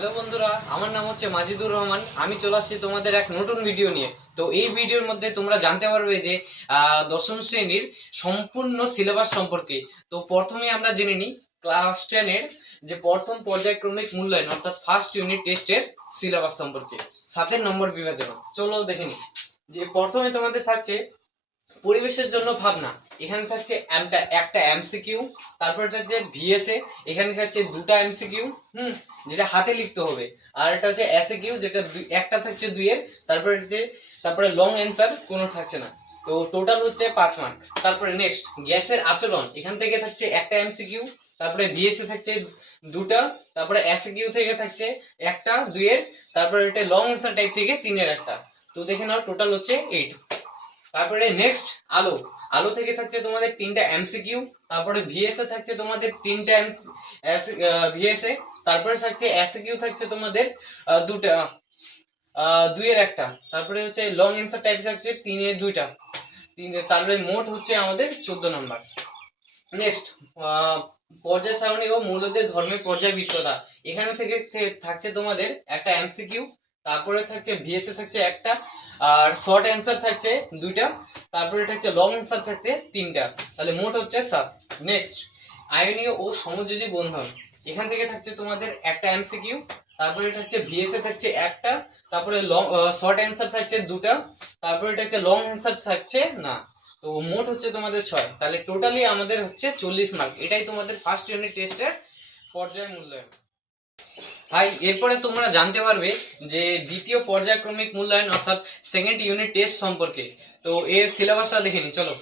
Hello বন্ধুরা, আমার নাম হচ্ছে মাজিদুর রহমান। আমি চলে আসছি তোমাদের এক নতুন ভিডিও নিয়ে। তো এই ভিডিওর মধ্যে তোমরা জানতে পারবে যে দশম শ্রেণীর সম্পূর্ণ সিলেবাস সম্পর্কে। তো প্রথমে আমরা জেনে নিই ক্লাস 10-এর যে প্রথম পর্যায়ক্রমিক মূল্যায়ন অর্থাৎ ফার্স্ট ইউনিট টেস্টের সিলেবাস সম্পর্কে 7 নম্বর বিভাজনা। চলো দেখে নিই। যে প্রথমে তোমাদের থাকছে পরিবেশের জন্য ভাবনা। এখানে থাকছে একটা এমসিকিউ, তারপরে থাকছে ভিএসএ, এখানে থাকছে দুটো এমসিকিউ, যেটা হাতে লিখতে হবে। আর এটা হচ্ছে এসএকিউ, যেটা একটা থাকছে 2-এর, তারপরে লং অ্যান্সার কোনো থাকছে না। তো টোটাল হচ্ছে 5 মার্ক। তারপরে নেক্সট গ্যাসের আচরণ, এখান থেকে থাকছে একটা এমসিকিউ, তারপরে ভিএসএ থাকছে দুটা, তারপরে এসএকিউ থেকে থাকছে একটা 2-এর, তারপরে এটা লং অ্যান্সার টাইপ থেকে 3-এর একটা। তো দেখে নাও টোটাল হচ্ছে 8। তারপরে নেক্সট আলো, আলো থেকে থাকছে তোমাদের 3টা এমসিকিউ, তারপরে ভিএসএ থাকছে তোমাদের 3টা ভিএসএ, তারপরে থাকছে এসকিউ থাকছে তোমাদের দুটা, 2-এর একটা, তারপরে হচ্ছে লং অ্যান্সার টাইপ থাকছে 3-এর 2টা, তারপরে মোট হচ্ছে আমাদের 14 নম্বর। নেক্সট পর্যায় সারণী ও মূলদের ধর্মের পর্যায়বৃত্ততা, এখানে থেকে থাকছে তোমাদের একটা এমসিকিউ, তারপরে থাকছে ভিএসএ থাকছে একটা, আর শর্ট অ্যান্সার থাকছে 2টা, তারপরে থাকছে লং অ্যান্সার থাকছে 3টা, তাহলে মোট হচ্ছে 7। নেক্সট আয়নীয় ও সমযোজী বন্ধন, এখান থেকে থাকছে তোমাদের একটা এমসিকিউ, তারপরে এটা হচ্ছে ভিএসএ থাকছে একটা, তারপরে লং শর্ট অ্যান্সার থাকছে 2টা, তারপরে এটা হচ্ছে লং অ্যান্সার থাকছে না। তো মোট হচ্ছে তোমাদের 6, তাহলে টোটালি আমাদের হচ্ছে 40 মার্ক। এটাই তোমাদের ফার্স্ট ইউনিট টেস্টের পর্যায় মূল্যায়ন। ভাই এরপরে তোমরা জানতে পারবে যে দ্বিতীয় পর্যায়ক্রমিক মূল্যায়ন অর্থাৎ সেকেন্ড ইউনিট টেস্ট সম্পর্কে। তো এর সিলেবাসটা দেখে নি চলো।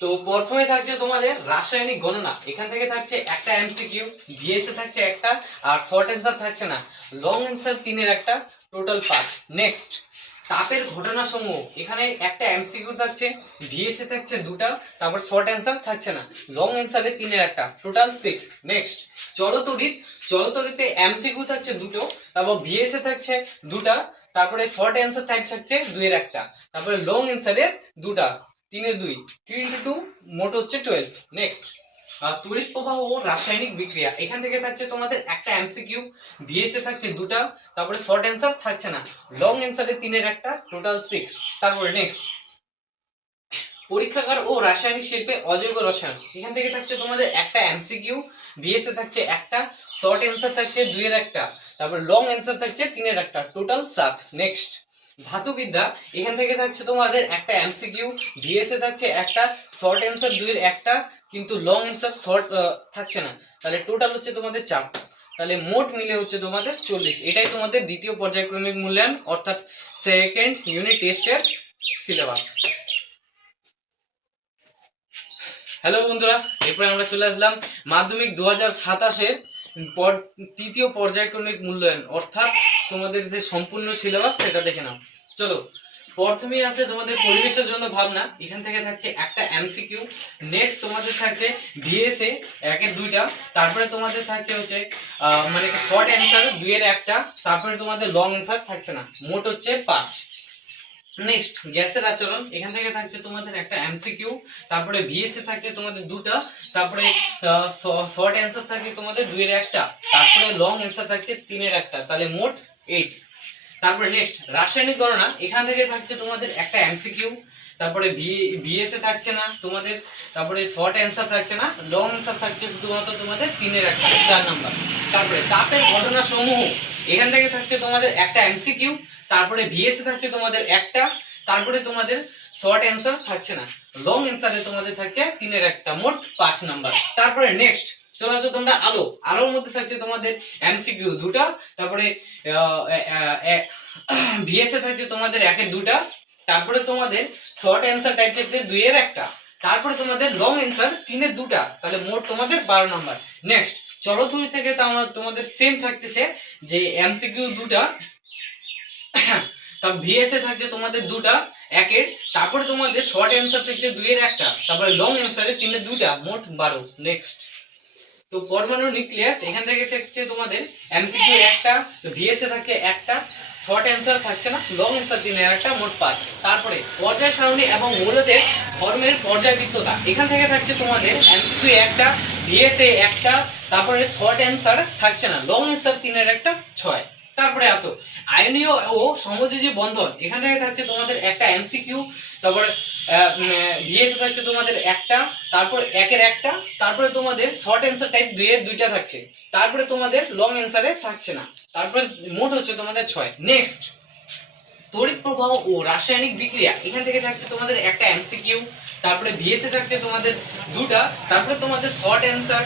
তো প্রথমে থাকছে তোমাদের রাসায়নিক গণনা, এখান থেকে থাকছে একটা এমসিকিউ, ভিএসএ থাকছে একটা, আর শর্ট অ্যান্সার থাকছে না, লং অ্যান্সার 3-এর একটা, টোটাল 5। নেক্সট তাপের ঘটনা সমূহ, এখানে একটা এমসিকিউ থাকছে, ভিএসএ থাকছে 2টা, তারপর শর্ট অ্যান্সার থাকছে না, লং অ্যান্সারে 3-এর একটা, টোটাল 6। নেক্সট চলতরিৎ, চলতরিতে এমসিকিউ থাকছে 2টো, তারপর ভিএসএ থাকছে 2টা, তারপরে শর্ট অ্যান্সার টাইপ থাকছে 2-এর একটা, তারপরে লং অ্যান্সারের 2টা, 3-এর 2, 3 × 2 মোট হচ্ছে 12। নেক্সট তড়িৎ প্রবাহ ও রাসায়নিক বিক্রিয়া, এখান থেকে থাকছে তোমাদের একটা এমসিকিউ, ভিএসএ থাকছে 2টা, তারপরে শর্ট অ্যান্সার থাকছে না, লং অ্যান্সারে 3-এর একটা, টোটাল 6। তারপরে নেক্সট পরীক্ষাগার ও রাসায়নিক শিল্পে অজৈব রসায়ন, এখান থেকে থাকছে তোমাদের একটা এমসিকিউ, ভিএসএ থাকছে একটা, শর্ট অ্যান্সার থাকছে 2-এর একটা, তারপর লং অ্যান্সার থাকছে 3-এর একটা, টোটাল 7। নেক্সট ধাতুবিদ্যা, এখান থেকে থাকছে তোমাদের একটা এমসিকিউ, ভিএসএ থাকছে একটা, শর্ট অ্যান্সার 2-এর একটা, কিন্তু লং অ্যান্সার শর্ট থাকছে না, তাহলে টোটাল হচ্ছে তোমাদের 4টা, তাহলে মোট মিলে হচ্ছে তোমাদের 40। এটাই তোমাদের দ্বিতীয় পর্যায়ক্রমিক মূল্যায়ন অর্থাৎ সেকেন্ড ইউনিট টেস্টের সিলেবাস। হ্যালো বন্ধুরা, এরপরে আমরা চলে আসলাম মাধ্যমিক 2027-এর তৃতীয় পর্যায়ক্রমিক মূল্যায়ন অর্থাৎ তোমাদের যে সম্পূর্ণ সিলেবাস সেটা দেখে নাও চলো। প্রথমেই আছে তোমাদের পরিবেশের জন্য ভাবনা, এখান থেকে থাকছে একটা এমসিকিউ, নেক্সট তোমাদের থাকছে ভিএসএ 1-এর 2টা, তারপরে তোমাদের থাকছে হচ্ছে মানে শর্ট অ্যান্সার 2-এর একটা, তারপরে তোমাদের লং অ্যান্সার থাকছে না, মোট হচ্ছে 5। নেক্সট গ্যাসের আচরণ, এখান থেকে থাকছে তোমাদের একটা এমসিকিউ, তারপরে ভিএসএ থাকছে তোমাদের 2টা, তারপরে শর্ট অ্যান্সার থাকছে তোমাদের 2-এর একটা, তারপরে লং অ্যান্সার থাকছে 3-এর একটা, তাহলে মোট 8। তারপরে নেক্সট রাসায়নিক গণনা, এখান থেকে থাকছে তোমাদের একটা এমসিকিউ, তারপরে ভিএসএ থাকছে না তোমাদের, তারপরে শর্ট অ্যান্সার থাকছে না, লং অ্যান্সার থাকছে শুধুমাত্র তোমাদের 3-এর একটা, 4 নাম্বার। তারপরে তাপের ঘটনা সমূহ, এখান থেকে থাকছে তোমাদের একটা এমসিকিউ, তারপরে ভিএসএ থাকছে তোমাদের একটা, তারপরে তোমাদের শর্ট অ্যান্সার থাকছে না, লং অ্যান্সারে তোমাদের থাকছে 3-এর একটা, মোট 5 নাম্বার। তারপরে নেক্সট চলে আসো তোমরা আলো, আলোর মধ্যে থাকছে তোমাদের এমসিকিউ 2টা, তারপরে ভিএসএ থাকছে তোমাদের 1-এর 2টা, তারপরে তোমাদের শর্ট অ্যান্সার টাইপ থাকছে 2-এর একটা, তারপরে তোমাদের লং অ্যান্সার 3-এর 2টা, তাহলে মোট তোমাদের 12 নাম্বার। নেক্সট চলতরি থেকে তোমাদের সেম থাকতেছে যে এমসিকিউ 2টা, তারপর ভিএসএ থাকছে তোমাদের 2টা 1-এর, তারপরে তোমাদের শর্ট অ্যান্সার থাকছে 2-এর একটা, তারপরে লং অ্যান্সারে 3-এর 2টা, মোট 12। নেক্সট তো পরমাণু নিউক্লিয়াস, এখান থেকে থাকছে তোমাদের এমসিকিউ একটা, ভিএসএ থাকছে একটা, শর্ট অ্যান্সার থাকছে না, লং অ্যান্সার 3-এর একটা, মোট 5। তারপরে পর্যায় সারণী এবং মৌলদের ধর্মের পর্যায়বৃত্ততা, এখান থেকে থাকছে তোমাদের এমসিকিউ একটা, ভিএসএ একটা, তারপরে শর্ট অ্যান্সার থাকছে না, লং অ্যান্সার 3-এর একটা 6। তারপরে আসো আয়নীয় ও সমযোজী বন্ধন, এখান থেকে থাকছে তোমাদের একটা এমসিকিউ, তারপরে ভিএসএ থাকছে তোমাদের একটা, তারপর 1-এর একটা, তারপরে তোমাদের শর্ট অ্যান্সার টাইপ 2-এর 2টা থাকছে, তারপরে তোমাদের লং অ্যান্সারে থাকছে না, তারপরে মোট হচ্ছে তোমাদের 6। নেক্সট তড়িৎ প্রবাহ ও রাসায়নিক বিক্রিয়া, এখান থেকে থাকছে তোমাদের একটা এমসিকিউ, তারপরে ভিএসএ থাকছে তোমাদের 2টা, তারপরে তোমাদের শর্ট অ্যান্সার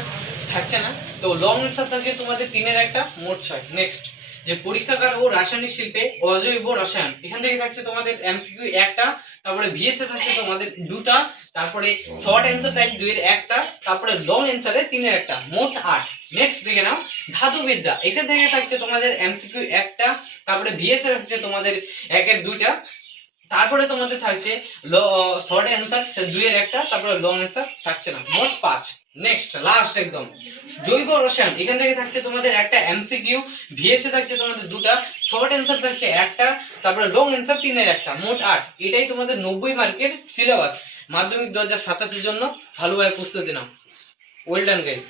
থাকছে না, তো লং অ্যান্সার থাকছে তোমাদের 3-এর একটা, মোট 6। নেক্সট যে পরীক্ষাগার ও রাসায়নিক শিল্পে অজৈব রসায়ন, এখান থেকে থাকছে তোমাদের এমসিকিউ একটা, তারপরে ভিএসএ থাকছে তোমাদের 2টা, তারপরে শর্ট অ্যান্সার টাইপ 2-এর একটা, তারপরে লং অ্যান্সারে 3-এর একটা, মোট 8। নেক্সট দেখে নাও ধাতুবিদ্যা, এখান থেকে থাকছে তোমাদের এমসিকিউ একটা, তারপরে ভিএসএ থাকছে তোমাদের 1-এর 2টা, তারপরে তোমাদের থাকছে শর্ট অ্যান্সার 2-এর একটা, তারপরে লং অ্যান্সার থাকছে না, মোট 5। নেক্সট লাস্ট একদম জৈব রসায়ন, এখান থেকে থাকছে তোমাদের একটা এমসিকিউ, ভিএসএ থাকছে তোমাদের 2টা, শর্ট অ্যান্সার থাকছে একটা, তারপরে লং অ্যান্সার 3-এর একটা, মোট 8। এটাই তোমাদের 90 মার্কের সিলেবাস মাধ্যমিক 2027 এর জন্য। ভালোভাবে প্রস্তুতি নাও। Well done guys.